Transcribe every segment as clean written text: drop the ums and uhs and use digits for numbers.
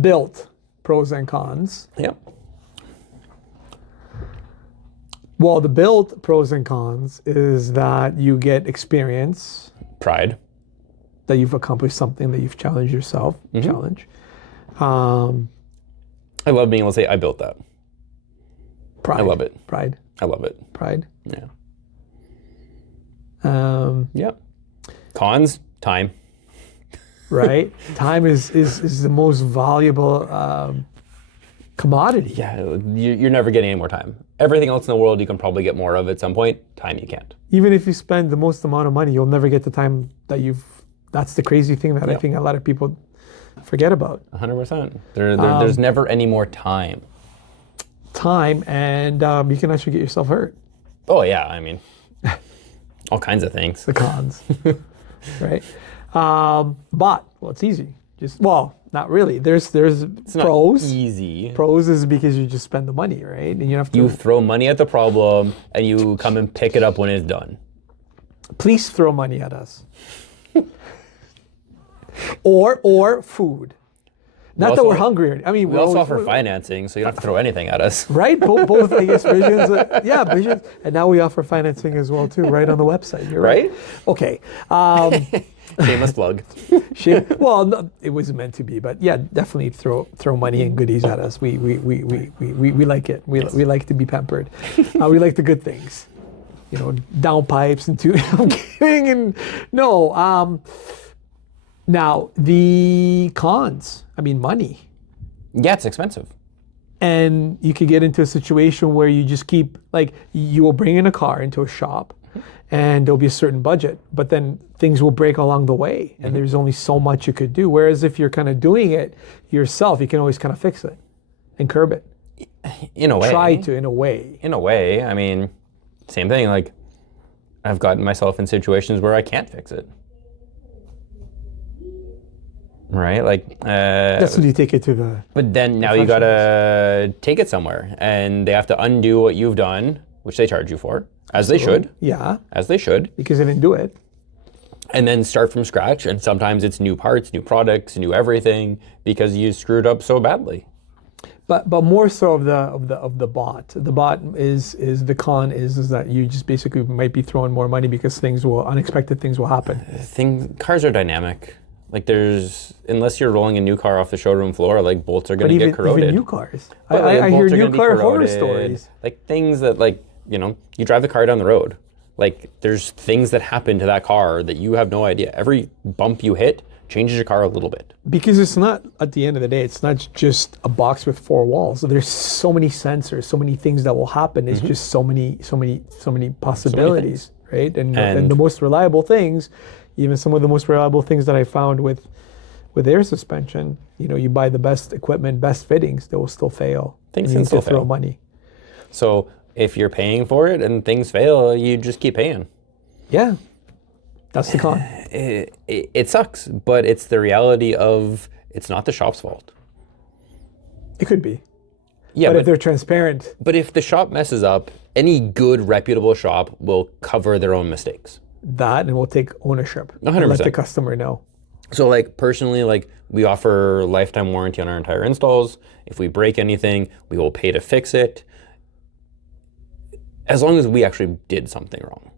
built, pros and cons. Yep. Well, the built pros and cons is that you get experience. Pride. That you've accomplished something, that you've challenged yourself. Challenge. I love being able to say, I built that. Pride. I love it. Pride. I love it. Pride. Yeah. Yeah. Cons, time. Right? Time is the most valuable commodity. Yeah, you're never getting any more time. Everything else in the world you can probably get more of at some point. Time you can't. Even if you spend the most amount of money, you'll never get the time that that's the crazy thing that I think a lot of people forget about. 100%. There's never any more time. Time, and you can actually get yourself hurt. Oh yeah, I mean, all kinds of things. The cons, right? But it's easy. Not really. There's It's pros. not easy. Pros is because you just spend the money, right? And you have to. You throw money at the problem, and you come and pick it up when it's done. Please throw money at us. or food. Not that we're hungry. I mean, we also offer financing, so you don't have to throw anything at us. Right? Both, I guess, visions. Visions. And now we offer financing as well, too, right on the website. You're right. Okay. Shameless plug. Well, no, it wasn't meant to be, but yeah, definitely throw money and goodies at us. We like it. We like to be pampered. We like the good things. Downpipes and I'm kidding. And no. Now, the cons, money. Yeah, it's expensive. And you could get into a situation where you just keep, you will bring in a car into a shop and there'll be a certain budget, but then things will break along the way and there's only so much you could do. Whereas if you're kind of doing it yourself, you can always kind of fix it and curb it. In a way. Try to, in a way. In a way. Same thing. I've gotten myself in situations where I can't fix it. Right? That's when you take it to the... But then now you gotta take it somewhere and they have to undo what you've done, which they charge you for, as they should. Yeah. As they should. Because they didn't do it. And then start from scratch, and sometimes it's new parts, new products, new everything, because you screwed up so badly. But more so of the bot. The bot is the con is that you just basically might be throwing more money because unexpected things will happen. Cars are dynamic. Unless you're rolling a new car off the showroom floor, bolts are going to get corroded. Even new cars. I hear new car horror stories. Things that you drive the car down the road. There's things that happen to that car that you have no idea. Every bump you hit changes your car a little bit. Because it's not, at the end of the day, it's not just a box with four walls. There's so many sensors, so many things that will happen. It's just so many possibilities, right? And the most reliable things, even some of the most reliable things that I found with air suspension, you buy the best equipment, best fittings, they will still fail. Things can still throw money. So if you're paying for it and things fail, you just keep paying. Yeah, that's the con. It sucks, but it's the reality of it's not the shop's fault. It could be. Yeah, but if they're transparent. But if the shop messes up, any good, reputable shop will cover their own mistakes. That, and we'll take ownership. 100%. And let the customer know. So personally, we offer lifetime warranty on our entire installs. If we break anything, we will pay to fix it. As long as we actually did something wrong.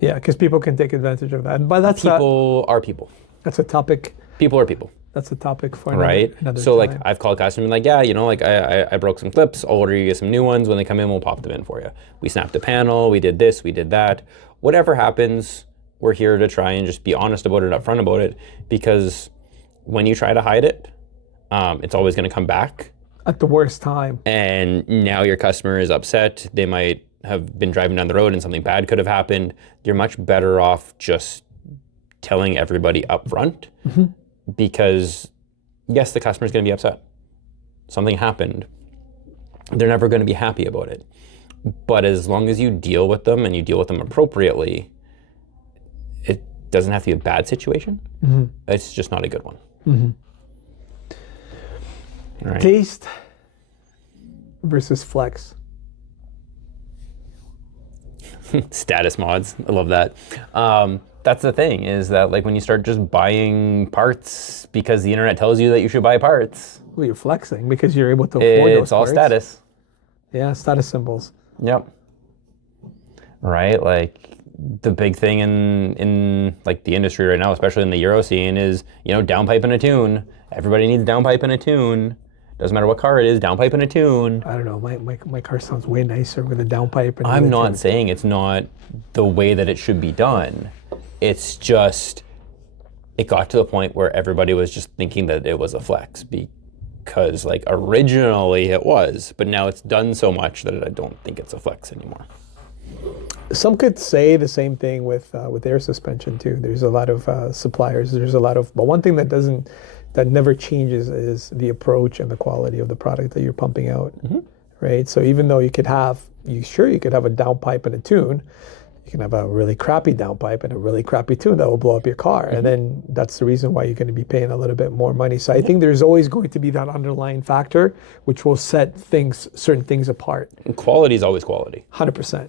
Yeah, because people can take advantage of that. But people are people. That's a topic. People are people. That's a topic for another so time. I've called customers I broke some clips. I'll order you some new ones. When they come in, we'll pop them in for you. We snapped a panel. We did this. We did that. Whatever happens, we're here to try and just be honest about it, upfront about it, because when you try to hide it, it's always going to come back. At the worst time. And now your customer is upset. They might have been driving down the road and something bad could have happened. You're much better off just telling everybody upfront, because yes, the customer's going to be upset. Something happened. They're never going to be happy about it. But as long as you deal with them and you deal with them appropriately, it doesn't have to be a bad situation. It's just not a good one. Right. Taste versus flex. Status mods. I love that. that's the thing, is that like when you start just buying parts because the internet tells you that you should buy parts. Well, you're flexing because you're able to afford those It's all parts. status. Yeah, status symbols. Yep. Right? Like the big thing in like the industry right now, especially in the Euro scene, is, downpipe and a tune. Everybody needs downpipe and a tune. Doesn't matter what car it is, downpipe and a tune. I don't know. My car sounds way nicer with a downpipe. I'm not saying it's not the way that it should be done. It's just, it got to the point where everybody was just thinking that it was a flex because like originally it was, but now it's done so much that I don't think it's a flex anymore. Some could say the same thing with air suspension too. There's a lot of suppliers. But one thing that never changes is the approach and the quality of the product that you're pumping out, right? So even though you could have a downpipe and a tune, you can have a really crappy downpipe and a really crappy tune that will blow up your car. And then that's the reason why you're going to be paying a little bit more money. So I think there's always going to be that underlying factor, which will set certain things apart. And quality is always quality. 100%.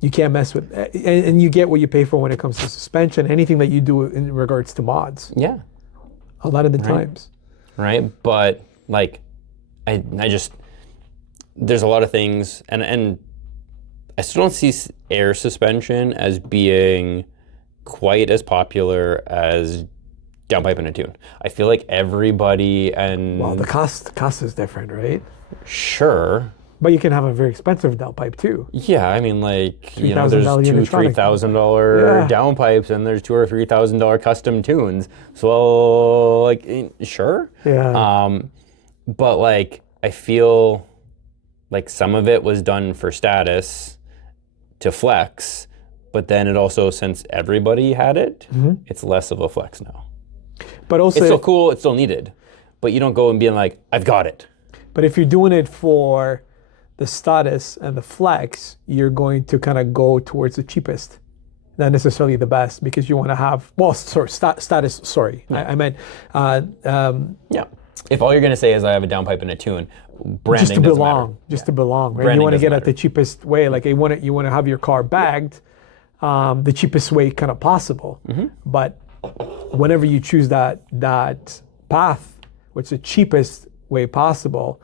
You can't mess with, and you get what you pay for when it comes to suspension, anything that you do in regards to mods. Yeah. A lot of the times. Right, but like, I just, there's a lot of things, and I still don't see air suspension as being quite as popular as downpipe and a tune. I feel like everybody Well, the cost is different, right? Sure. But you can have a very expensive downpipe too. Yeah, I mean, like, there's $2,000 $3,000 downpipes and there's $2,000 or $3,000 custom tunes. So, like, sure. Yeah. But like, I feel like some of it was done for status to flex, but then it also, since everybody had it, it's less of a flex now. But also, it's still cool, it's still needed, but you don't go and being like, I've got it. But if you're doing it for the status and the flex, you're going to kind of go towards the cheapest, not necessarily the best, because you want to have, status, sorry. Yeah. I meant, yeah. If all you're going to say is I have a downpipe and a tune, branding just to belong, to belong, right? Branding You want to get matter. at the cheapest way, like you want to have your car bagged, the cheapest way kind of possible. But whenever you choose that path, which is the cheapest way possible,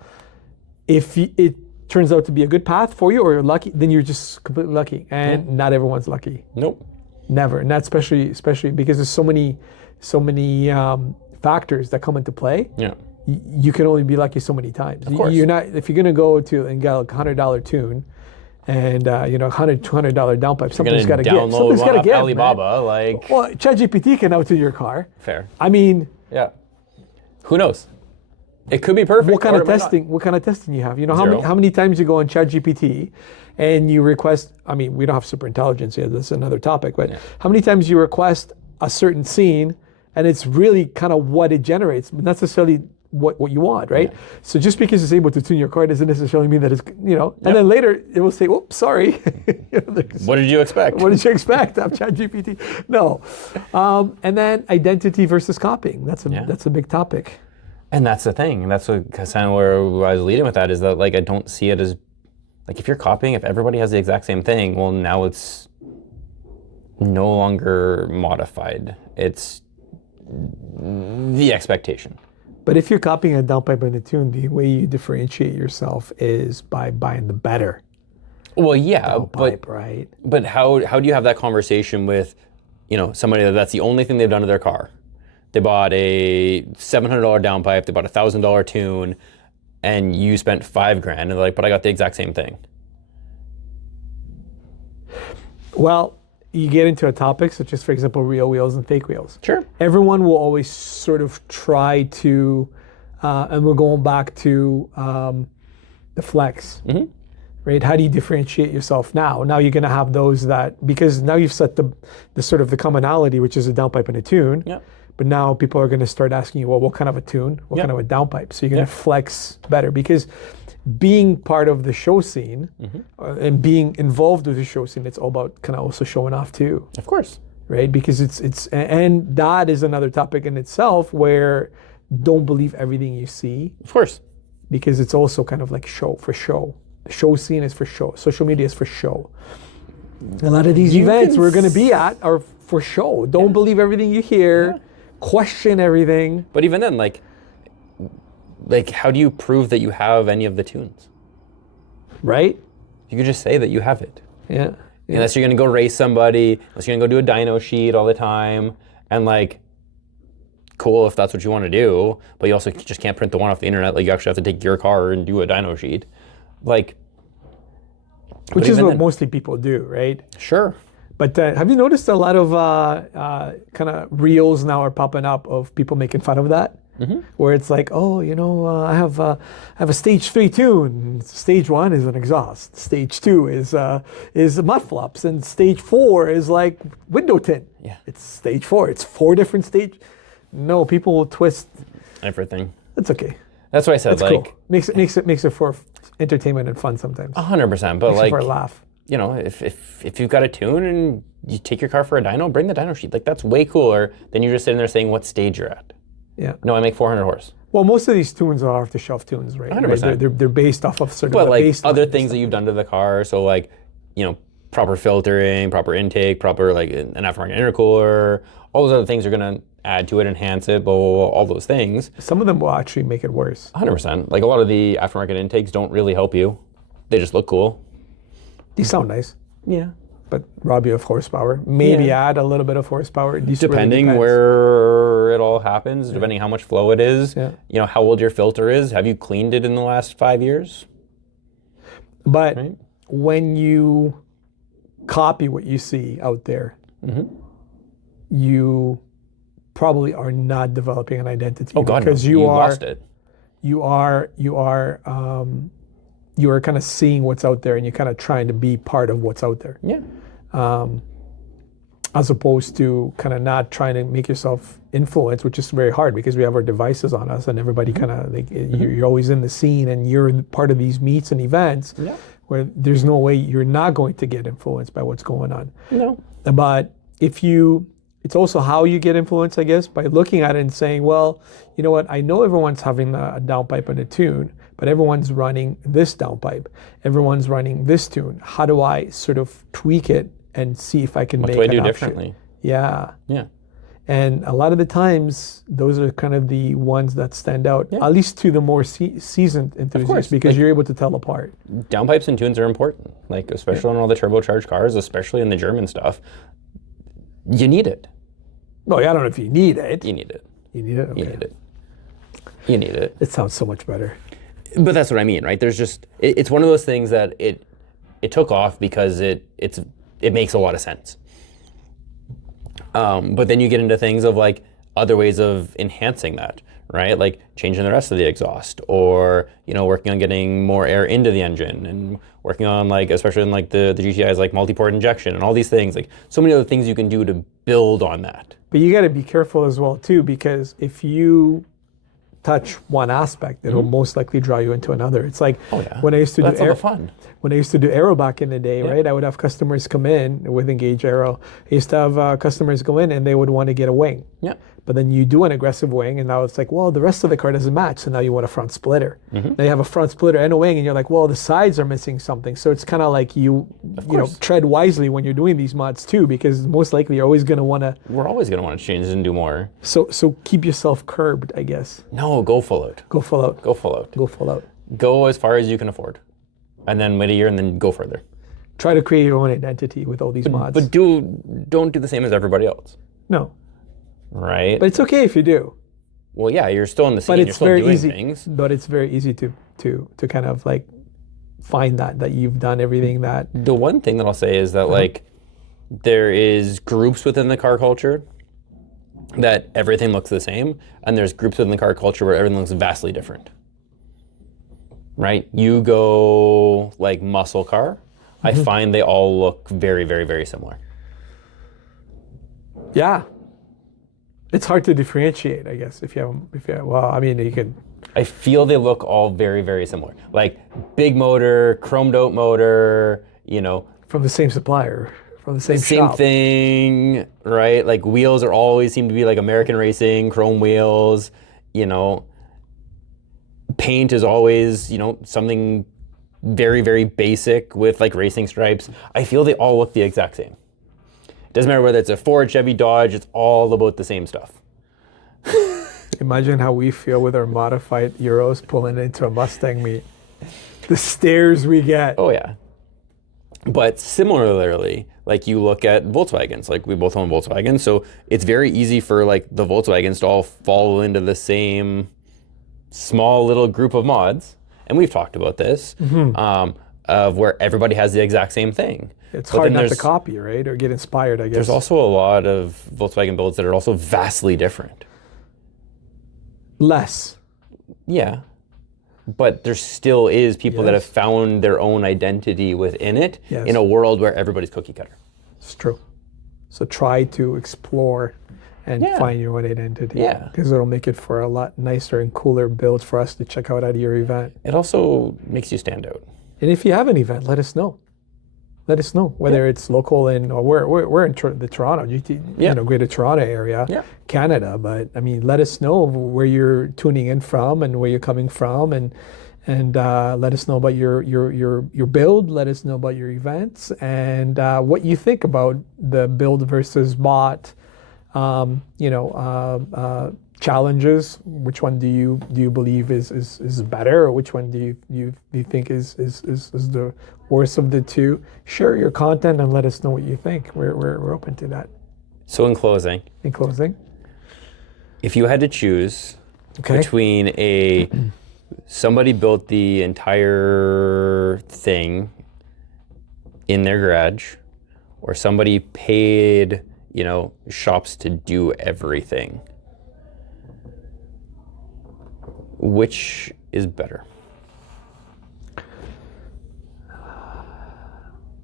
if it turns out to be a good path for you or you're lucky, then you're just completely lucky. And not everyone's lucky. Nope. Never. And that's especially because there's so many factors that come into play. Yeah. You can only be lucky so many times. Of course. You're not, if you're gonna go to and get a $100 tune and $100, $200 downpipe, something's got to give. Something's got to give, Alibaba, man. like. Well, ChatGPT can out-tune your car. Fair. I mean. Yeah. Who knows? It could be perfect. What kind of testing you have? You know, how many times you go on ChatGPT and you request, I mean, we don't have super intelligence here, this is another topic, but how many times you request a certain scene and it's really kind of what it generates, but not necessarily what you want, right? Yeah. So just because it's able to tune your car doesn't necessarily mean that it's, and then later it will say, oops, sorry. What did you expect? What did you expect? I'm ChatGPT. No. And then identity versus copying. That's a big topic. And that's the thing. And that's what kind of where I was leading with that, is that like I don't see it as like, if you're copying, if everybody has the exact same thing, well, now it's no longer modified. It's the expectation. But if you're copying a downpipe and a tune, the way you differentiate yourself is by buying the better. Well, yeah, downpipe, right? But how do you have that conversation with, somebody that's the only thing they've done to their car? They bought a $700 downpipe, they bought a $1,000 tune, and you spent $5,000, and they're like, but I got the exact same thing. Well, you get into a topic such as, for example, real wheels and fake wheels. Sure. Everyone will always sort of try to, and we're going back to the flex, right? How do you differentiate yourself now? Now you're going to have those that, because now you've set the sort of the commonality, which is a downpipe and a tune. Yeah. But now people are going to start asking you, well, what kind of a tune? What kind of a downpipe? So you're going to flex better, because being part of the show scene and being involved with the show scene, it's all about kind of also showing off too. Of course. Right? Because and that is another topic in itself, where don't believe everything you see. Of course. Because it's also kind of like show for show. The show scene is for show. Social media is for show. A lot of these events we're going to be at are for show. Don't believe everything you hear. Yeah. Question everything. But even then, like how do you prove that you have any of the tunes? Right? You could just say that you have it. Yeah. Unless you're going to go race somebody, unless you're going to go do a dyno sheet all the time, and like, cool if that's what you want to do, but you also just can't print the one off the internet. Like, you actually have to take your car and do a dyno sheet. Like, which is what mostly people do, right? Sure. But have you noticed a lot of kind of reels now are popping up of people making fun of that? Mm-hmm. Where it's like, oh, I have a stage 3 tune. Stage 1 is an exhaust. Stage 2 is mud flops, and stage 4 is like window tint. Yeah. It's stage 4. It's 4 different stages. No, people will twist everything. That's okay. That's what I said. That's like, cool. Makes it for entertainment and fun sometimes. 100%. But makes like, it for a laugh. If you've got a tune and you take your car for a dyno, bring the dyno sheet. Like, that's way cooler than you just sitting there saying what stage you're at. Yeah. No, I make 400 horse. Well, most of these tunes are off-the-shelf tunes, right? 100%. They're based off of certain. But like other things that you've done to the car, so like, proper filtering, proper intake, proper like an aftermarket intercooler, all those other things are gonna add to it, enhance it, blah, blah, blah, all those things. Some of them will actually make it worse. 100%. Like, a lot of the aftermarket intakes don't really help you. They just look cool. They sound nice. Yeah. But rob you of horsepower. Maybe add a little bit of horsepower. Depending where it all happens, depending how much flow it is, how old your filter is. Have you cleaned it in the last 5 years? But when you copy what you see out there, you probably are not developing an identity. Oh God, because no. You lost it. You are kind of seeing what's out there, and you're kind of trying to be part of what's out there. Yeah. As opposed to kind of not trying to make yourself influence, which is very hard because we have our devices on us, and everybody kind of you're always in the scene, and you're part of these meets and events where there's no way you're not going to get influenced by what's going on. No. But it's also how you get influenced, I guess, by looking at it and saying, well, you know what? I know everyone's having a downpipe and a tune, but everyone's running this downpipe. Everyone's running this tune. How do I sort of tweak it and see if I can make it? What do I do differently? Yeah. Yeah. And a lot of the times, those are kind of the ones that stand out, at least to the more seasoned enthusiasts, because you're able to tell apart. Downpipes and tunes are important, like especially on all the turbocharged cars, especially in the German stuff. You need it. No, I don't know if you need it. You need it. You need it? Okay. You need it. You need it. It sounds so much better. But that's what I mean, right? There's just, it's one of those things that it took off because it makes a lot of sense. But then you get into things of like other ways of enhancing that, right? Like changing the rest of the exhaust, or working on getting more air into the engine, and working on like, especially in like the GTIs, like multi-port injection and all these things, like so many other things you can do to build on that. But you got to be careful as well too, because if you touch one aspect, it'll most likely draw you into another. It's like when I used to do air fun. When I used to do aero back in the day, right? I would have customers come in with Engage Aero. I used to have customers go in and they would want to get a wing. Yeah. But then you do an aggressive wing, and now it's like, well, the rest of the car doesn't match, so now you want a front splitter. Now you have a front splitter and a wing, and you're like, well, the sides are missing something. So it's kind of like you tread wisely when you're doing these mods too, because most likely you're always going to want to. We're always going to want to change and do more. So keep yourself curbed, I guess. No, go full out. Go full out. Go full out. Go full out. Go as far as you can afford, and then wait a year, and then go further. Try to create your own identity with all these mods. But don't do the same as everybody else. No. Right? But it's okay if you do. Well, yeah, you're still in the scene, you're still doing things. But it's very easy to kind of like find that you've done everything that. The one thing that I'll say is that like there is groups within the car culture that everything looks the same, and there's groups within the car culture where everything looks vastly different. Right? You go like muscle car, I find they all look very, very, very similar. Yeah. It's hard to differentiate, I guess, if you have, well, I mean, you can. I feel they look all very, very similar. Like big motor, chromed out motor, From the same supplier, from the same Same shop. thing, right? Like wheels always seem to be like American Racing, chrome wheels, Paint is always, something very, very basic with like racing stripes. I feel they all look the exact same. Doesn't matter whether it's a Ford, Chevy, Dodge, it's all about the same stuff. Imagine how we feel with our modified Euros pulling into a Mustang meet. The stares we get. Oh, yeah. But similarly, like you look at Volkswagens, like we both own Volkswagens, so it's very easy for like the Volkswagens to all fall into the same small little group of mods. And we've talked about this, of where everybody has the exact same thing. It's hard not to copy, right? Or get inspired, I guess. There's also a lot of Volkswagen builds that are also vastly different. Less. Yeah. But there still is people that have found their own identity within it in a world where everybody's cookie cutter. It's true. So try to explore and find your own identity. Yeah. Because it'll make it for a lot nicer and cooler builds for us to check out at your event. It also makes you stand out. And if you have an event, let us know. Let us know whether it's local or we're in the Toronto, Greater Toronto area, Canada. But I mean, let us know where you're tuning in from and where you're coming from, and let us know about your build. Let us know about your events and what you think about the build versus bot. Challenges. Which one do you believe is better, or which one do you think is the worst of the two? Share your content and let us know what you think. We're open to that. So in closing, if you had to choose between somebody built the entire thing in their garage, or somebody paid shops to do everything, which is better?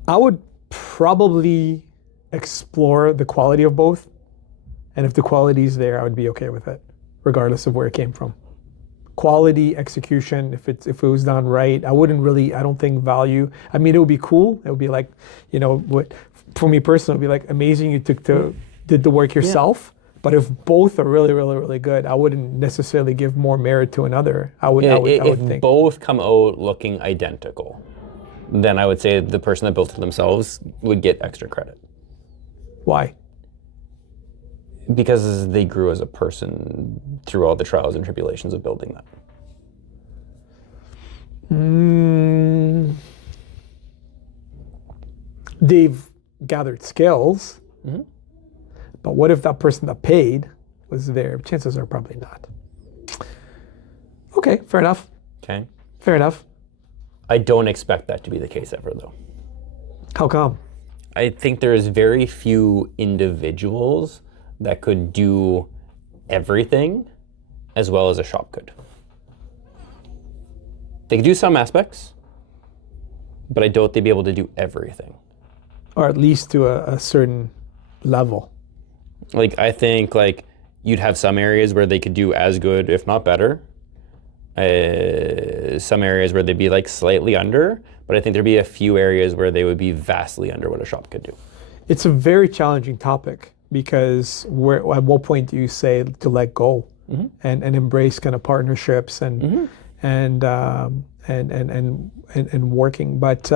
I would probably explore the quality of both. And if the quality is there, I would be okay with it, regardless of where it came from. Quality, execution, if it was done right, I don't think value. I mean, it would be cool. It would be like, for me personally, it would be like amazing you did the work yourself. But if both are really, really, really good, I wouldn't necessarily give more merit to another. I would think. If both come out looking identical, then I would say the person that built it themselves would get extra credit. Why? Because they grew as a person through all the trials and tribulations of building that. They've gathered skills. Mm-hmm. But what if that person that paid was there? Chances are probably not. Okay, fair enough. Okay. Fair enough. I don't expect that to be the case ever, though. How come? I think there's very few individuals that could do everything as well as a shop could. They could do some aspects, but I doubt they'd be able to do everything. Or at least to a certain level. Like, I think like you'd have some areas where they could do as good, if not better. Some areas where they'd be like slightly under, but I think there'd be a few areas where they would be vastly under what a shop could do. It's a very challenging topic because at what point do you say to let go and embrace kind of partnerships and working? But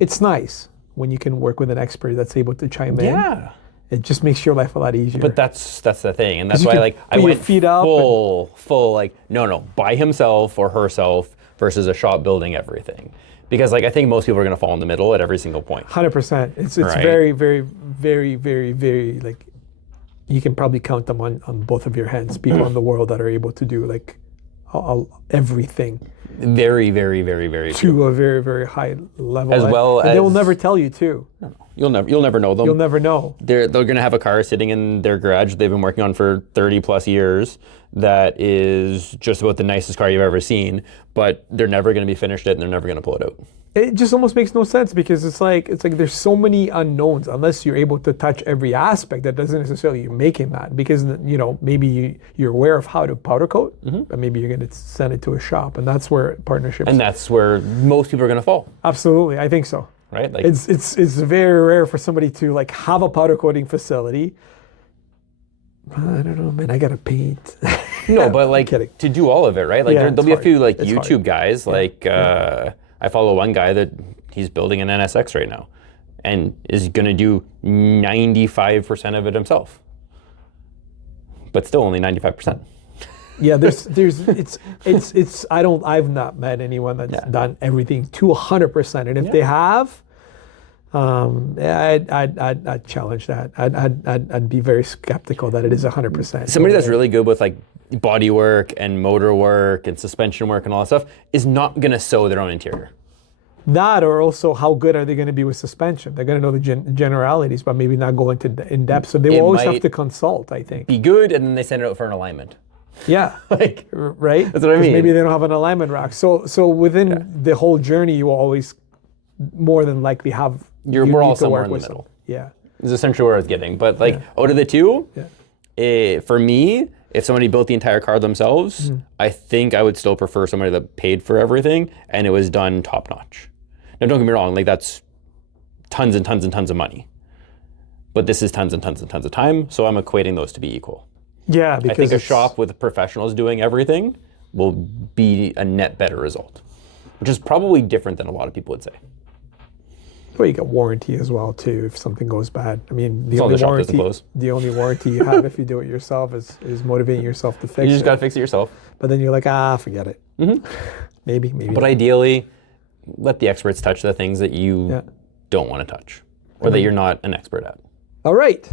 it's nice when you can work with an expert that's able to chime in. Yeah. It just makes your life a lot easier. But that's the thing, and that's why like I went full like no by himself or herself versus a shop building everything, because like I think most people are going to fall in the middle at every single point. 100%. It's right? very very very very very like you can probably count them on both of your hands. People in the world that are able to do like everything. Very very very very to few. A very very high level. As well as they will never tell you too. No. You'll never know them. You'll never know. They're going to have a car sitting in their garage they've been working on for 30 plus years that is just about the nicest car you've ever seen, but they're never going to be finished it and they're never going to pull it out. It just almost makes no sense because it's like there's so many unknowns unless you're able to touch every aspect. That doesn't necessarily you're making that because maybe you're aware of how to powder coat, but maybe you're going to send it to a shop, and that's where partnerships. And that's where most people are going to fall. Absolutely, I think so. Right? Like it's very rare for somebody to like have a powder coating facility. I don't know, man. I gotta paint. No, but like to do all of it, right? Like there'll be a few like it's YouTube hard. Guys. Like I follow one guy that he's building an NSX right now, and is going to do 95% of it himself, but still only 95%. Yeah, I've not met anyone that's done everything to 100%. And if they have, I'd challenge that. I'd be very skeptical that it is 100%. Somebody that's really good with like body work and motor work and suspension work and all that stuff is not going to sew their own interior. That, or also how good are they going to be with suspension? They're going to know the generalities, but maybe not go into in depth. So they will always have to consult, I think. Be good, and then they send it out for an alignment. Yeah, like, right? That's what I mean. Maybe they don't have an alignment rack. So within the whole journey, you will always more than likely have. We're all somewhere in the middle. Yeah, is essentially where I was getting. But like out of the two, for me, if somebody built the entire car themselves, I think I would still prefer somebody that paid for everything and it was done top notch. Now, don't get me wrong, like that's tons and tons and tons of money, but this is tons and tons and tons of time. So I'm equating those to be equal. Yeah, because I think a shop with professionals doing everything will be a net better result, which is probably different than a lot of people would say. Well, you get warranty as well too if something goes bad. I mean, the only warranty you have if you do it yourself is motivating yourself to fix it. You just got to fix it yourself. But then you're like, forget it. Maybe. But ideally, let the experts touch the things that you don't want to touch or that you're not an expert at. All right.